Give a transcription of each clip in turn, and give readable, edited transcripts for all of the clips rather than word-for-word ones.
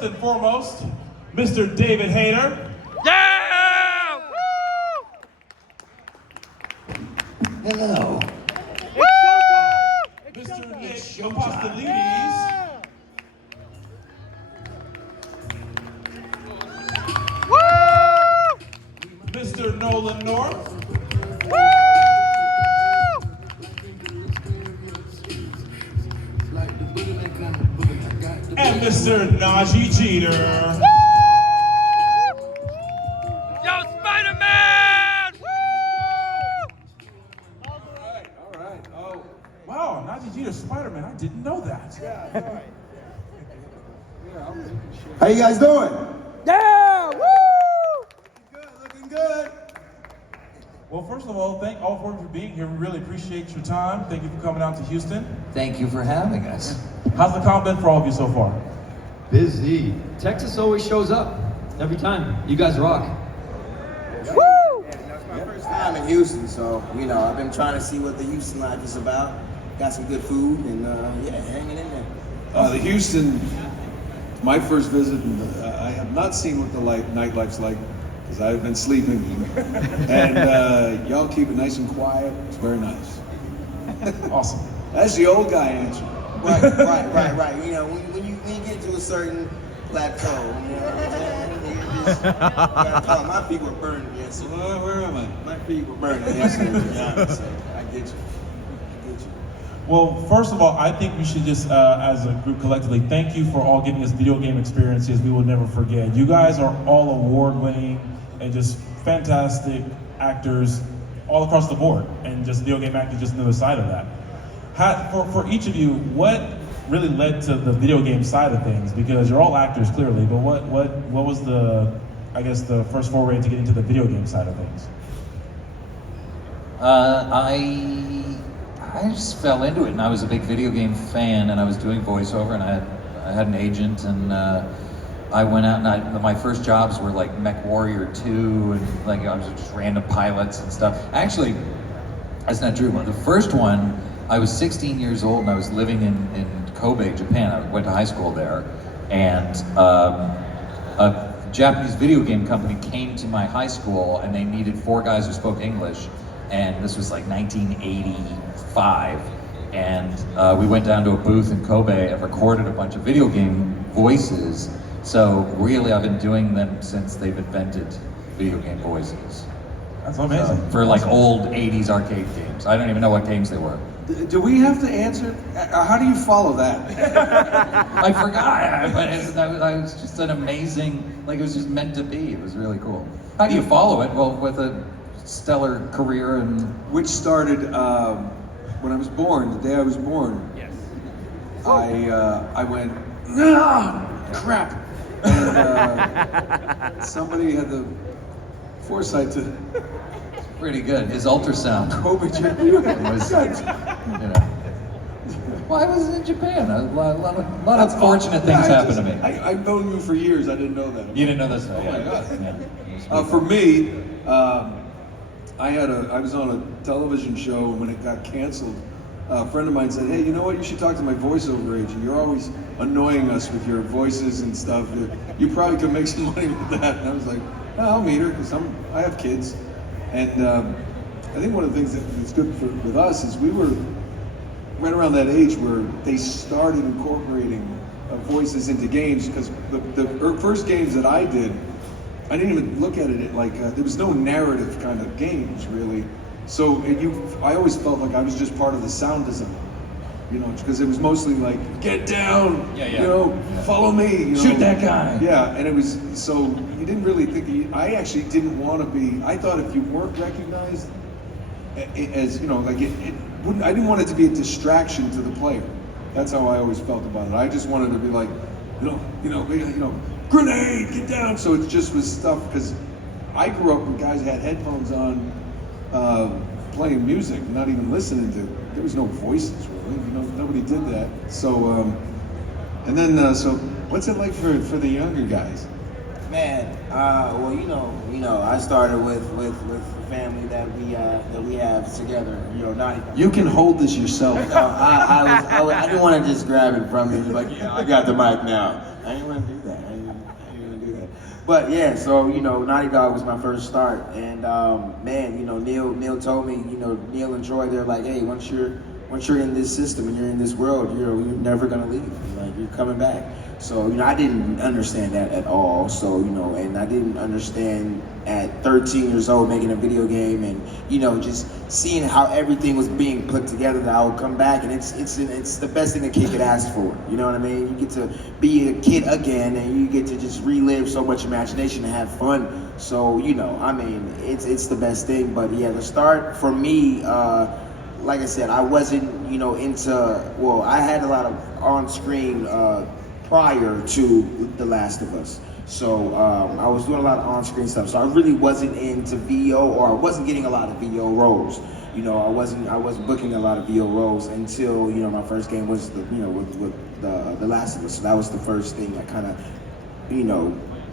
first and foremost, Mr. David Hayter. Yeah! Hello. Mr. Nick Apostolides. Mr. Nolan North. And Mr. Nadji Jeter. Yo, Spider-Man! All right. Oh, wow, Nadji Jeter, Spider-Man. I didn't know that. How you guys doing? Yeah! Woo! Looking good. Well, first of all, thank all four of you for being here. We really appreciate your time. Thank you for coming out to Houston. Thank you for having us. How's the con been for all of you so far? Busy. Texas always shows up every time. You guys rock. Woo! It's my first time in Houston, so I've been trying to see what the Houston life is about. Got some good food and hanging in there. The Houston, my first visit, and I have not seen what the nightlife's like because I've been sleeping. And y'all keep it nice and quiet. It's very nice. Awesome. That's the old guy answer. Right. When you get to a certain plateau, you know what I'm saying? You just gotta tell 'em, my feet were burning yesterday. Where am I? My feet were burning yesterday, to be honest. So I get you. Well, first of all, I think we should just, as a group collectively, thank you for all giving us video game experiences we will never forget. You guys are all award-winning and just fantastic actors all across the board, and just video game acting just another side of that. For each of you, what really led to the video game side of things? Because you're all actors clearly, but what was the first foray to get into the video game side of things? I just fell into it, and I was a big video game fan, and I was doing voiceover, and I had an agent, and I went out, and my first jobs were like Mech Warrior 2, and like I was just random pilots and stuff. Actually, that's not true. The first one, I was 16 years old, and I was living in Kobe, Japan. I went to high school there, and a Japanese video game company came to my high school, and they needed 4 guys who spoke English, and this was like 1985, and we went down to a booth in Kobe and recorded a bunch of video game voices. So really, I've been doing them since they've invented video game voices. That's amazing. So, for like old 80s arcade games. I don't even know what games they were. Do we have to answer? How do you follow that? I forgot, but that was just an amazing, like it was just meant to be. It was really cool. How do you follow it? Well, with a stellar career and... Which started when I was born, the day I was born. Yes. I went, crap. And somebody had the foresight to Pretty good. His ultrasound. Kobe was, Well, I was in Japan. A lot of fortunate things happened to me. I've known you for years. I didn't know that. You didn't know this? Oh my God. Yeah. For me, I was on a television show, and when it got canceled, a friend of mine said, "Hey, you know what? You should talk to my voiceover agent. You're always annoying us with your voices and stuff. You probably could make some money with that." And I was like, "Oh, I'll meet her because I have kids." And I think one of the things that's good with us is we were right around that age where they started incorporating voices into games, because the first games that I did, I didn't even look at it like there was no narrative kind of games really. So I always felt like I was just part of the sound design, because it was mostly like get down, follow me, Shoot that guy. Yeah, and it was so you didn't really think. I actually didn't want to be. I thought if you weren't recognized as I didn't want it to be a distraction to the player. That's how I always felt about it. I just wanted to be like, grenade, get down. So it just was stuff, because I grew up when guys had headphones on, playing music, not even listening to. There was no voices really. Nobody did that. So, and then so what's it like for the younger guys? Man, well, I started with the family that we have together. You can hold this yourself. I didn't want to just grab it from you. Like, I got the mic now. I didn't want to do that. I ain't gonna do that. But yeah, so Naughty Dog was my first start, and man, Neil told me, Neil and Troy, they're like, hey, once you're in this system and you're in this world, you're never gonna leave. Like, you're coming back. So I didn't understand that at all. So and I didn't understand at 13 years old making a video game, and just seeing how everything was being put together, that I would come back, and it's the best thing a kid could ask for. You know what I mean? You get to be a kid again, and you get to just relive so much imagination and have fun. So it's the best thing. But yeah, the start for me, like I said, I wasn't into. Well, I had a lot of on-screen prior to The Last of Us. So I was doing a lot of on-screen stuff. So I really wasn't into VO, or I wasn't getting a lot of VO roles. I wasn't booking a lot of VO roles until my first game was with the Last of Us. So that was the first thing that kind of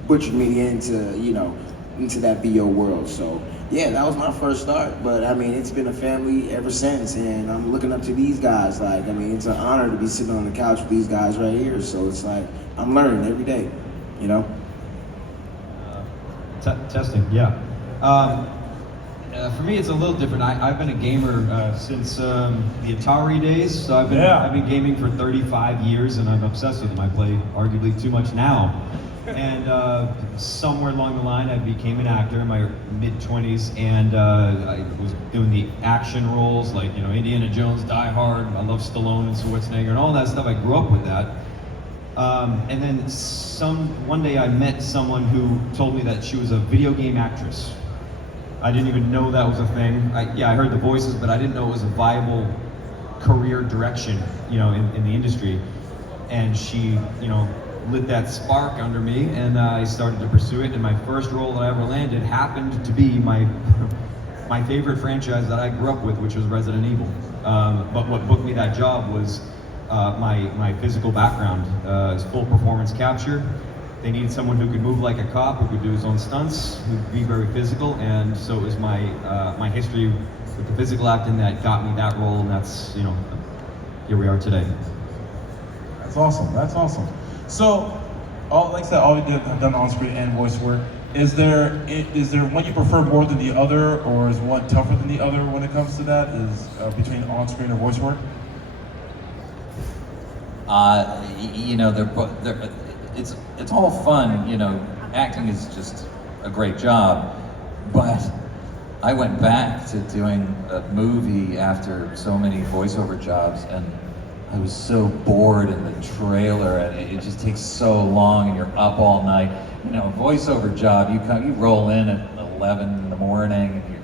butchered me into that VO world. So yeah, that was my first start. But it's been a family ever since, and I'm looking up to these guys. Like, it's an honor to be sitting on the couch with these guys right here. So it's like I'm learning every day. Testing, yeah. For me, it's a little different. I've been a gamer since the Atari days. So I've been gaming for 35 years, and I'm obsessed with them. I play arguably too much now. And somewhere along the line, I became an actor in my mid-20s, and I was doing the action roles like Indiana Jones, Die Hard. I love Stallone and Schwarzenegger and all that stuff. I grew up with that. And then one day I met someone who told me that she was a video game actress. I didn't even know that was a thing. I heard the voices, but I didn't know it was a viable career direction, in the industry. And she, lit that spark under me, and I started to pursue it. And my first role that I ever landed happened to be my favorite franchise that I grew up with, which was Resident Evil. But what booked me that job was my physical background. Is full performance capture. They needed someone who could move like a cop, who could do his own stunts, who could be very physical, and so it was my history with the physical acting that got me that role, and that's here we are today. That's awesome. So, like I said, all you have done on-screen and voice work. Is there one you prefer more than the other, or is one tougher than the other when it comes to that? Is between on-screen or voice work? It's all fun. Acting is just a great job, but I went back to doing a movie after so many voiceover jobs, and I was so bored in the trailer, and it just takes so long, and you're up all night. Voiceover job, you roll in at 11 in the morning, and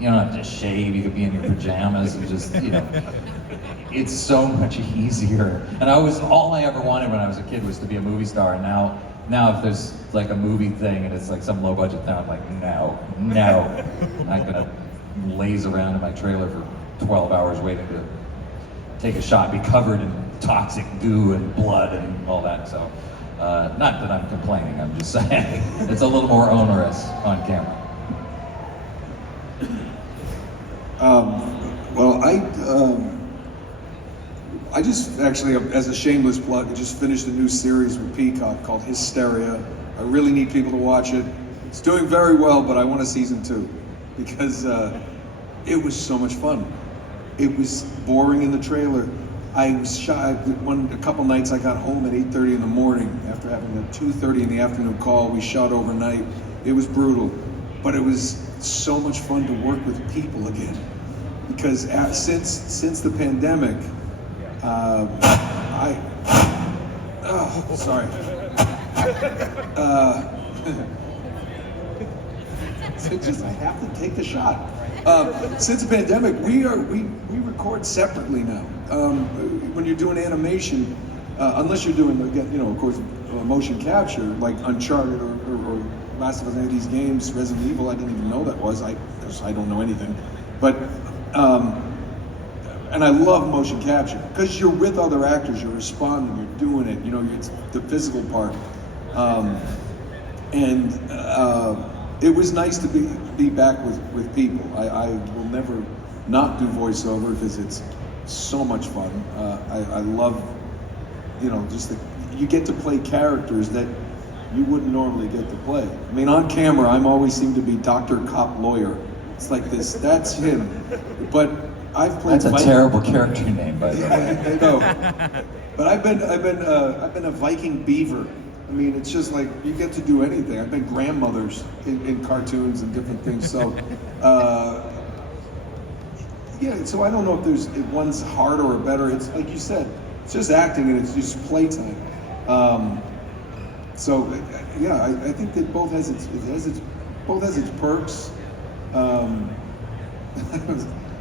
you don't have to shave, you could be in your pajamas, and just, it's so much easier. And all I ever wanted when I was a kid was to be a movie star, and now if there's like a movie thing and it's like some low budget thing, I'm like, no, I'm not gonna laze around in my trailer for 12 hours waiting to take a shot, be covered in toxic goo and blood and all that. So, not that I'm complaining, I'm just saying it's a little more onerous on camera. I just actually, as a shameless plug, I just finished a new series with Peacock called Hysteria. I really need people to watch it. It's doing very well, but I want a season 2 because it was so much fun. It was boring in the trailer. I was shy. A couple nights I got home at 8:30 in the morning after having a 2:30 in the afternoon call. We shot overnight. It was brutal, but it was so much fun to work with people again. Because since the pandemic, sorry. I have to take the shot. Since the pandemic, we record separately now. When you're doing animation, unless you're doing, of course, motion capture, like Uncharted or Last of Us, any of these games, Resident Evil, I didn't even know that was. I don't know anything. But, and I love motion capture, because you're with other actors, you're responding, you're doing it, it's the physical part. It was nice to be back with people. I will never not do voiceover because it's so much fun. I love, just you get to play characters that you wouldn't normally get to play. I mean, on camera, I'm always seem to be Dr. Cop Lawyer. It's like this, that's him. But I've played. That's a terrible character name, by the way. I know. But I've been a Viking beaver. I mean, it's just like you get to do anything. I've been grandmothers in cartoons and different things. So, yeah. So I don't know if one's harder or better. It's like you said, it's just acting and it's just playtime. So, yeah, I think that both has its perks.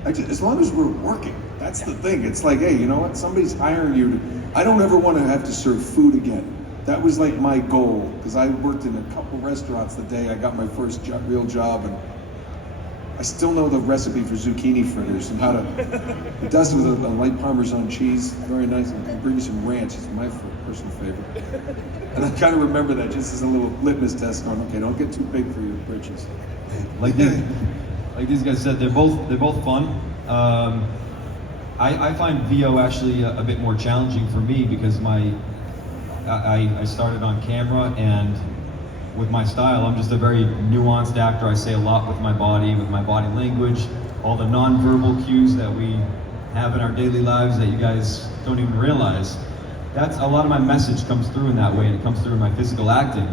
As long as we're working, that's the thing. It's like, hey, you know what? Somebody's hiring you. I don't ever want to have to serve food again. That was like my goal, because I worked in a couple restaurants the day I got my first real job, and I still know the recipe for zucchini fritters and how to. It does it with a light Parmesan cheese, very nice, and bring you some ranch. It's my personal favorite. And I kind of remember that just as a little litmus test on, okay, don't get too big for your britches. Like these guys said, they're both fun. I find VO actually a bit more challenging for me because I started on camera, and with my style, I'm just a very nuanced actor. I say a lot with my body language, all the non-verbal cues that we have in our daily lives that you guys don't even realize. That's a lot of my message comes through in that way, and it comes through in my physical acting.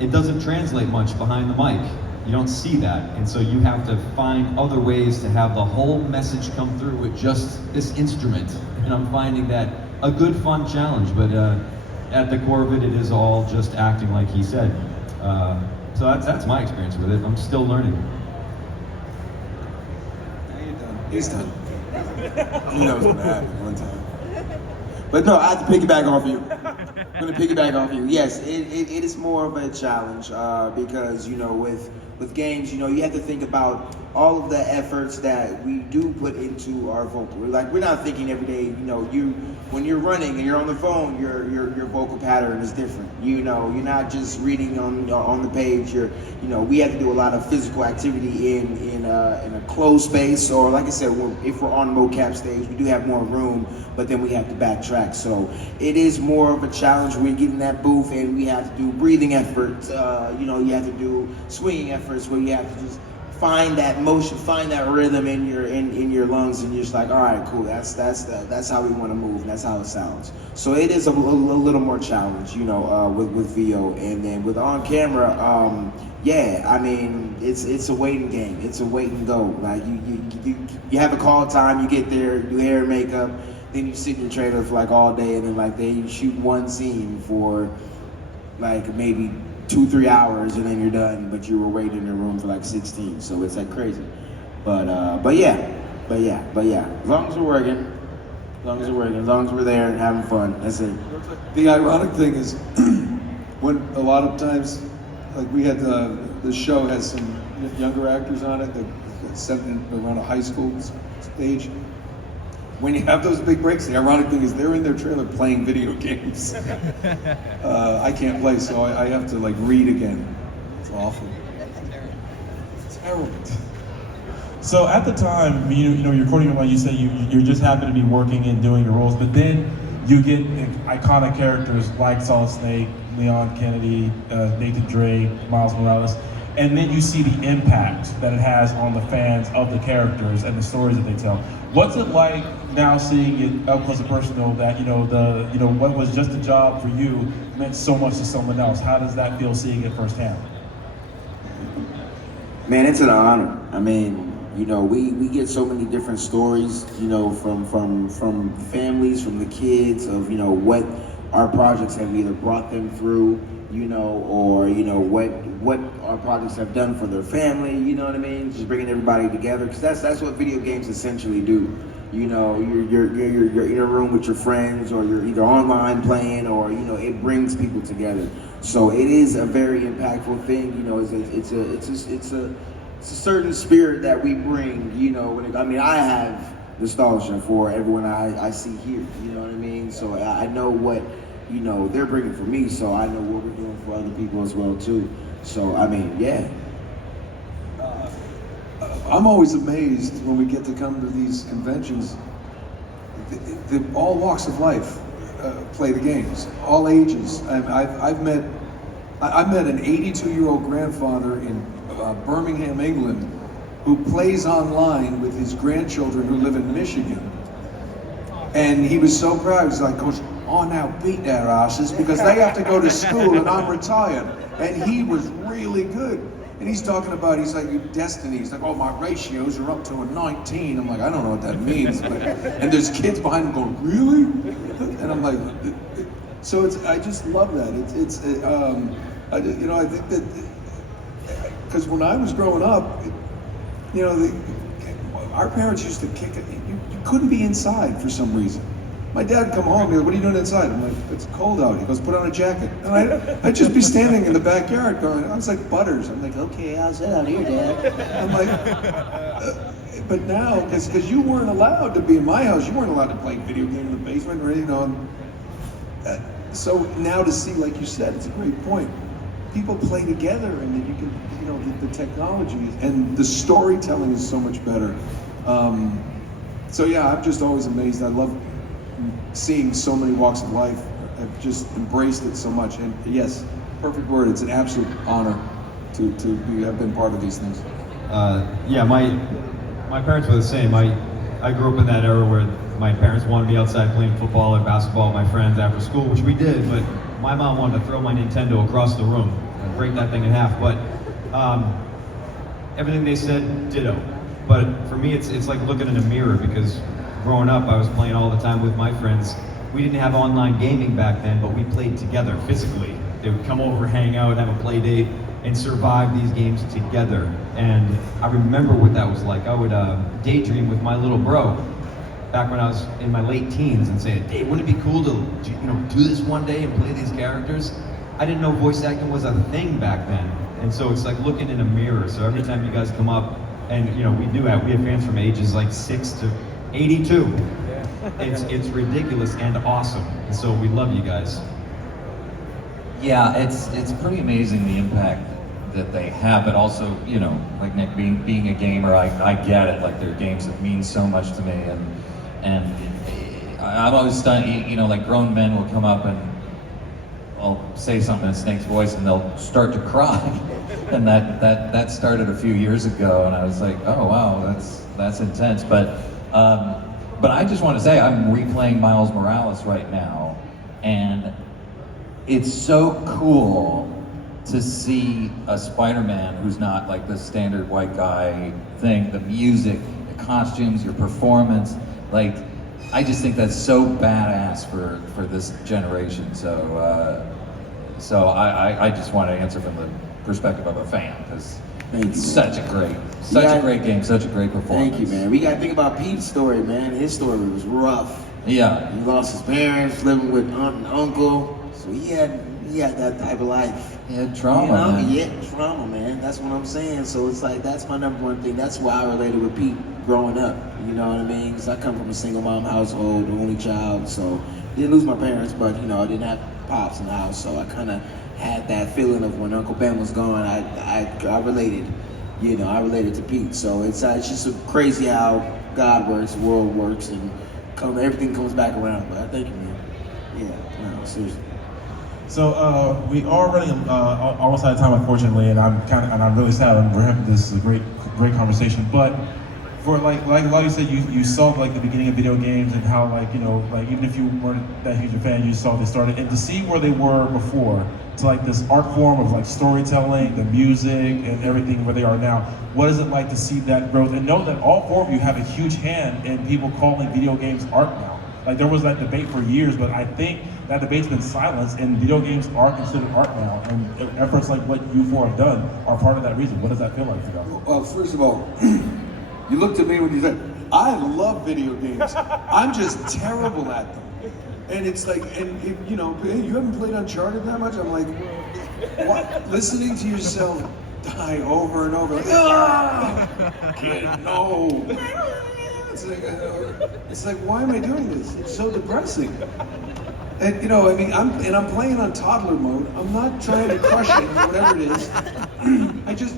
It doesn't translate much behind the mic. You don't see that, and so you have to find other ways to have the whole message come through with just this instrument. And I'm finding that a good, fun challenge, but at the core of it, it is all just acting like he said. So that's my experience with it. I'm still learning. He's done. Who knows what happened one time. But no, I have to piggyback off you. I'm gonna piggyback off you. Yes, it is more of a challenge because, you know, with games, you know, you have to think about all of the efforts that we do put into our vocal. Like, we're not thinking every day, you know, when you're running and you're on the phone, your vocal pattern is different. You know, you're not just reading on the page. We have to do a lot of physical activity in a closed space, or like I said, if we're on mocap stage, we do have more room, but then we have to backtrack. So it is more of a challenge when you get in that booth, and we have to do breathing efforts. You have to do swinging efforts where you have to just find that motion, find that rhythm in your lungs, and you're just like, all right, cool. That's how we want to move, and that's how it sounds. So it is a little more challenge, with VO, and then with on camera. I mean, it's a waiting game. It's a wait and go. Like you have a call time, you get there, do hair and makeup, then you sit in your trailer for like all day, and then like they shoot one scene for like maybe 2-3 hours, and then you're done, but you were waiting in your room for like 16, so it's like crazy. But yeah. As long as we're working, as long as we're there and having fun, that's it. The ironic thing is, when a lot of times, like we had the show has some younger actors on it that set around a high school stage. When you have those big breaks, the ironic thing is they're in their trailer playing video games. I can't play, so I have to like read again. It's awful. It's terrible. So at the time, you're recording, like you said, you're just happy to be working and doing your roles, but then you get iconic characters like Solid Snake, Leon Kennedy, Nathan Drake, Miles Morales, and then you see the impact that it has on the fans of the characters and the stories that they tell. What's it like now seeing it up close and personal that what was just a job for you meant so much to someone else? How does that feel seeing it firsthand? Man, it's an honor. I mean, we get so many different stories, from families, from the kids, of what our projects have either brought them through, or what our projects have done for their family. You know what I mean? Just bringing everybody together, because that's what video games essentially do. You're in a room with your friends, or you're either online playing, or it brings people together. So it is a very impactful thing. It's a certain spirit that we bring. I have nostalgia for everyone I see here. You know what I mean? So I know what they're bringing for me. So I know what we're doing for other people as well too. So I mean, yeah. I'm always amazed when we get to come to these conventions. All walks of life play the games, all ages. I've met I met an 82-year-old grandfather in Birmingham, England, who plays online with his grandchildren who live in Michigan. And he was so proud. He's like, "Coach, oh, now beat their asses because they have to go to school and I'm retired." And he was really good. And he's talking about, he's like, destiny. He's like, "Oh, my ratios are up to a 19. I'm like, I don't know what that means. And there's kids behind him going, "Really?" And I'm like, so I just love that. I think that, because when I was growing up, our parents used to kick it. You couldn't be inside for some reason. My dad would come home, he'd go, "What are you doing inside?" I'm like, "It's cold out." He goes, "Put on a jacket." And I'd just be standing in the backyard going, I was like Butters. I'm like, "Okay, how's that out here, Dad?" I'm like, but now, because you weren't allowed to be in my house, you weren't allowed to play video game in the basement or anything. So now to see, like you said, it's a great point. People play together, and then you can, the technology and the storytelling is so much better. So yeah, I'm just always amazed. I love seeing so many walks of life. I've just embraced it so much. And yes, perfect word. It's an absolute honor to have been part of these things. Yeah, my parents were the same. I grew up in that era where my parents wanted me outside playing football and basketball with my friends after school, which we did, but my mom wanted to throw my Nintendo across the room and break that thing in half. But everything they said, ditto. But for me, it's like looking in a mirror, because growing up, I was playing all the time with my friends. We didn't have online gaming back then, but we played together physically. They would come over, hang out, have a play date, and survive these games together. And I remember what that was like. I would daydream with my little bro back when I was in my late teens and say, "Hey, wouldn't it be cool to do this one day and play these characters?" I didn't know voice acting was a thing back then. And so it's like looking in a mirror. So every time you guys come up, and we have fans from ages like 6 to 82. It's ridiculous and awesome. And so we love you guys. Yeah, it's pretty amazing the impact that they have, but also, like Nick, being a gamer, I get it. Like, there are games that mean so much to me, and I'm always stunned. Like, grown men will come up and I'll say something in Snake's voice and they'll start to cry, and that started a few years ago, and I was like, oh wow, that's intense. But I just want to say, I'm replaying Miles Morales right now, and it's so cool to see a Spider-Man who's not like the standard white guy thing. The music, the costumes, your performance, like, I just think that's so badass for this generation. So I just want to answer from the perspective of a fan, because it's such a great game, such a great performance. Thank you, man. We got to think about Pete's story, man. His story was rough. Yeah. He lost his parents, living with aunt and uncle, so he had that type of life. He had trauma, man. Yeah, trauma, man. That's what I'm saying. So it's like, that's my number one thing. That's why I related with Pete growing up. You know what I mean? Because I come from a single mom household, the only child. So I didn't lose my parents, but I didn't have pops in the house. So I kind of had that feeling of when Uncle Ben was gone. I related. I related to Pete. So it's just so crazy how God works, the world works, and everything comes back around. But I thank you, man. Yeah, no, seriously. So we are running almost out of time, unfortunately, and I'm really sad. And we're having this great conversation. But for like you said, you saw like the beginning of video games and how even if you weren't that huge a fan, you saw they started, and to see where they were before to like this art form of like storytelling, the music, and everything where they are now. What is it like to see that growth and know that all four of you have a huge hand in people calling video games art now? Like, there was that debate for years, but I think that debate's been silenced, and video games are considered art now, and efforts like what you four have done are part of that reason. What does that feel like for you? Well, first of all, you looked at me when you said, I love video games. I'm just terrible at them. And it's like, hey, you haven't played Uncharted that much? I'm like, what? Listening to yourself die over and over, like, kid, no. It's like, why am I doing this? It's so depressing. And I'm playing on toddler mode. I'm not trying to crush it, whatever it is. I just,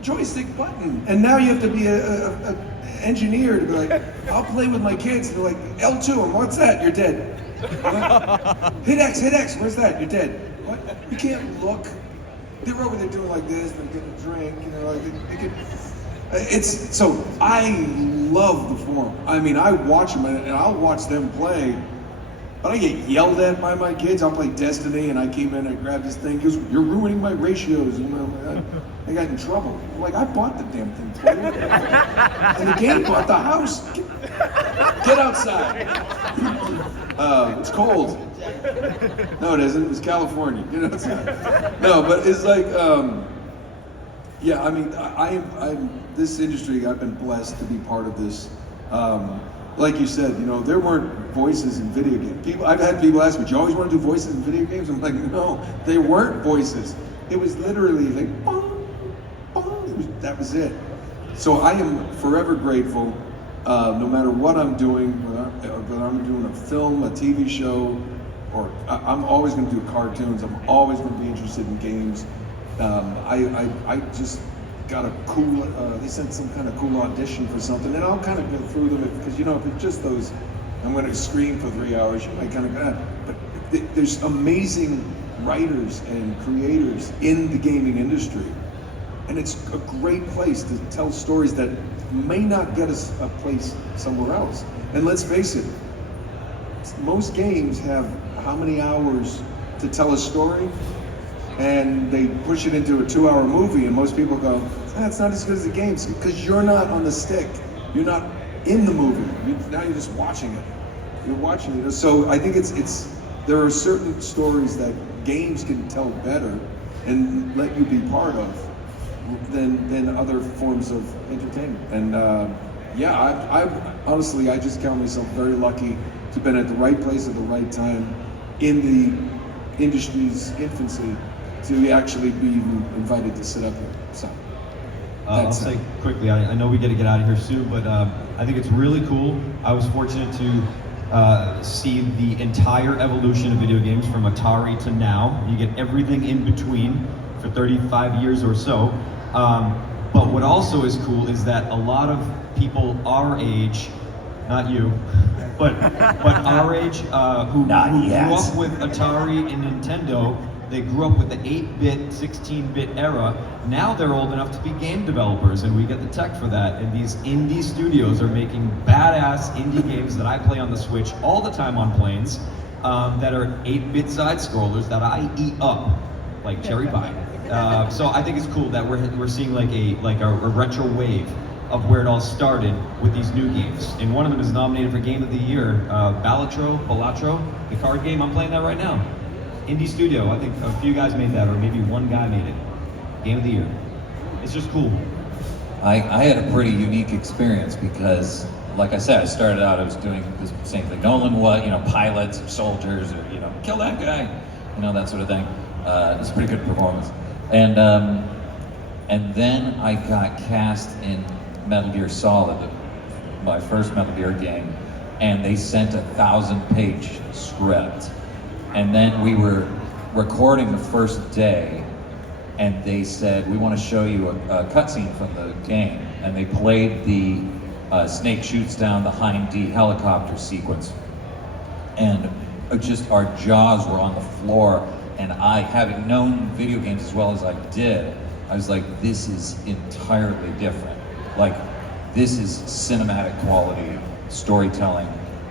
joystick button. And now you have to be a engineer to be like, I'll play with my kids. And they're like, L2, and what's that? You're dead. Hit X, where's that? You're dead. what? You can't look. They're over there doing like this, they're getting a drink, you know, like they could. It's so I love the forum. I mean, I watch them and I'll watch them play, but I get yelled at by my kids. I'll play Destiny and I came in and I grabbed this thing. He goes, "You're ruining my ratios." You know, I got in trouble. I'm like, I bought the damn thing, player. And the game bought the house. Get outside. It's cold. No, it isn't. It's California. Get outside. No, but it's like, yeah. I mean, I'm this industry. I've been blessed to be part of this. Like you said, you know, there weren't voices in video games. I've had people ask me, "Do you always want to do voices in video games?" I'm like, no, they weren't voices. It was literally like, bong, bong. That was it. So I am forever grateful. No matter what I'm doing, whether I'm doing a film, a TV show, or I'm always going to do cartoons. I'm always going to be interested in games. I just got a cool, they sent some kind of cool audition for something, and I'll kind of go through them, because, you know, if it's just those, I'm going to scream for 3 hours, you might kind of go, but there's amazing writers and creators in the gaming industry, and it's a great place to tell stories that may not get us a place somewhere else. And let's face it, most games have how many hours to tell a story? And they push it into a 2-hour movie, and most people go, it's not as good as the games, because you're not on the stick. You're not in the movie. Now you're just watching it. You're watching it. So I think there are certain stories that games can tell better and let you be part of than other forms of entertainment. And yeah, I honestly, I just count myself very lucky to have been at the right place at the right time in the industry's infancy to actually be invited to sit up here. So I'll say quickly, I know we got to get out of here soon, but I think it's really cool. I was fortunate to see the entire evolution of video games from Atari to now. You get everything in between for 35 years or so. But what also is cool is that a lot of people our age, not you, but our age, who grew up with Atari and Nintendo, they grew up with the 8-bit, 16-bit era. Now they're old enough to be game developers, and we get the tech for that. And these indie studios are making badass indie games that I play on the Switch all the time on planes, that are 8-bit side scrollers that I eat up like cherry pie. So I think it's cool that we're seeing like a retro wave of where it all started with these new games. And one of them is nominated for Game of the Year, Balatro, the card game. I'm playing that right now. Indie studio, I think a few guys made that, or maybe one guy made it. Game of the Year. It's just cool. I had a pretty unique experience because, like I said, I started out, I was doing the same thing Nolan was, you know, pilots or soldiers, or, you know, kill that guy, you know, that sort of thing. It's a pretty good performance. And then I got cast in Metal Gear Solid, my first Metal Gear game, and they sent a 1,000-page script. And then we were recording the first day, and they said, we want to show you a cutscene from the game. And they played the Snake shoots down the Hind D helicopter sequence. And just our jaws were on the floor. And I, having known video games as well as I did, I was like, this is entirely different. Like, this is cinematic quality storytelling,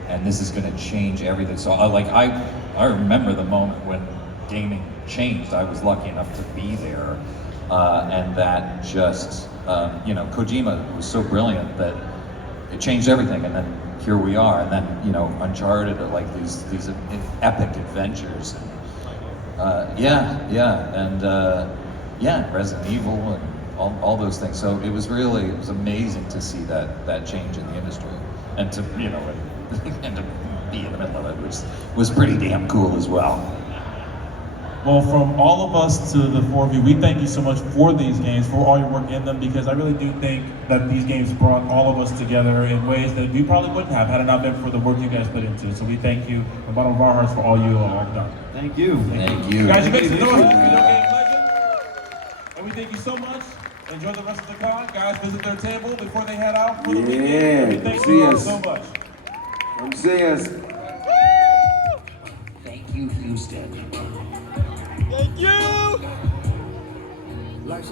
and this is going to change everything. So I remember the moment when gaming changed. I was lucky enough to be there, and that just, you know, Kojima was so brilliant that it changed everything. And then here we are. And then, you know, Uncharted are like these epic adventures. And, yeah, Resident Evil and all those things. So it was amazing to see that change in the industry, and to, you know, and to be in the middle of it, which was pretty damn cool as well. Well, from all of us to the four of you, we thank you so much for these games, for all your work in them, because I really do think that these games brought all of us together in ways that we probably wouldn't have had it not been for the work you guys put into it. So we thank you from the bottom of our hearts for all you all have done. Thank you. Thank you. Guys, you guys know video game legend. And we thank you so much. Enjoy the rest of the con. Guys, visit their table before they head out for the weekend. We thank you all so much. Come see us. Thank you, Houston. Thank you.